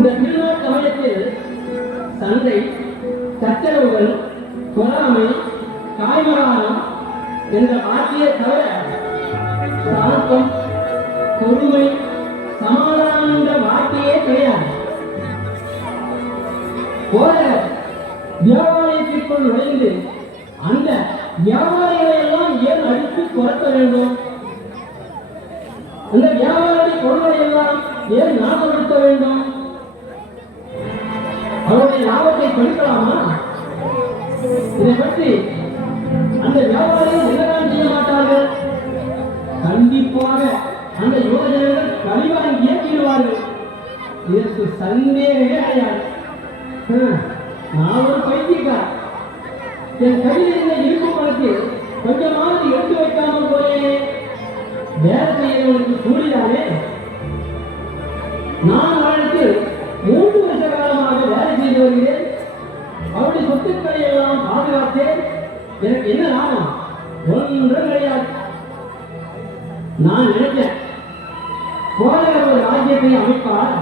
இந்த திருநாள் சமயத்தில் சண்டை, சச்சரவுகள், பொறாமை, காய்மரானம் என்ற ஆட்சியை தவிர சாந்தம், பொறுமை, சமாதானம் என்ற வார்த்தையே கிடையாது. போதகர் வியாபாரத்திற்குள் நுழைந்து அந்த வியாபாரிகளை எல்லாம் ஏன் அடித்து குறைக்க வேண்டும்? அந்த வியாபாரி பொருளை எல்லாம் ஏன் நாசப்படுத்த வேண்டும்? அவருடைய லாபத்தை கொடுக்கலாமா? இதை பற்றி அந்த வியாபாரிகள் என்னதான் செய்ய மாட்டார்கள்? கண்டிப்பாக அந்த யோஜனைகள் கழிவாங்கி இயக்கிடுவார்கள். இதற்கு சந்தேகமே கிடையாது. நான் ஒரு பைத்தியக்கார், என் கையில் இருந்த இருப்பு பணத்தில் கொஞ்சமாவது எடுத்து வைக்காமல் போயே வேலை செய்யறவனுக்கு கூலிதானே. நான் அவளுக்கு 3 வருஷ காலமாக வேலை செய்து வருகிறேன். அவருடைய சொத்துக்களை எல்லாம் பாதுகாத்தேன். எனக்கு என்ன லாபம்? ஒன்றும் கிடையாது. நான் நினைச்சேன், போதகர் ஒரு ராஜ்யத்தை அமைப்பார்,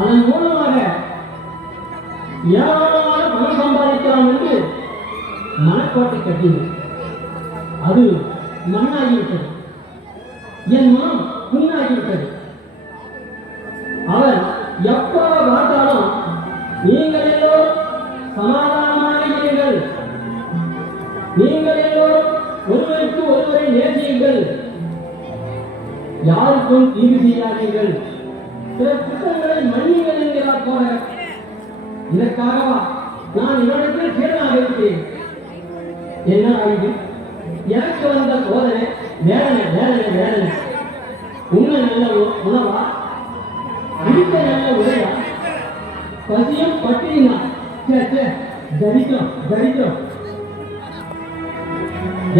அதன் மூலமாக ஏராளமான பணம் சம்பாதிக்கலாம் என்று மனக்கோட்டை கட்டினேன். அது மண்ணாகிவிட்டது. என் மனம் புண்ணாகிவிட்டது. அவர் எப்போ பார்த்தாலும் நீங்கள் எல்லோரும் சமாதானமாக இருங்கள், நீங்கள் எல்லோரும் ஒருவருக்கு ஒருவரை நேசியுங்கள், யாருக்கும் தீங்கு செய்யாதீர்கள், சில குற்றங்களை மன்னியுங்கள் என்கிறார் போல. இதற்காகவா நான் இவரிடத்தில் சீடனாக இருக்கிறேன்? என்ன ஆயுது? எனக்கு வந்த சோதனை வேதனை வேதனை வேதனை. உண்மை நல்ல உணவா? அடித்த நல்ல உடையா? பசியும் பட்டினா? தரித்திரம் தரித்திரம்.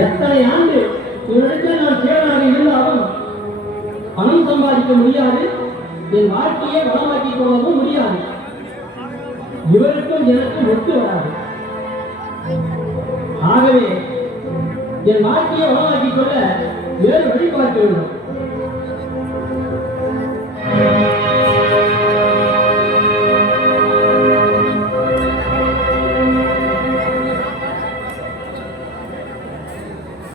எத்தனை ஆண்டு இவரிடத்தில் நான் சீடனாக இருந்தாலும் பணம் சம்பாதிக்க முடியாது, என் வாழ்க்கையை வளமாக்கிக் கொள்ளவும் முடியாது. இவருக்கும் எனக்கு ஒத்து வராது. ஆகவே என் வாழ்க்கையை வளமாக்கிக் கொள்ள வேறு வழி பார்க்க வேண்டும்.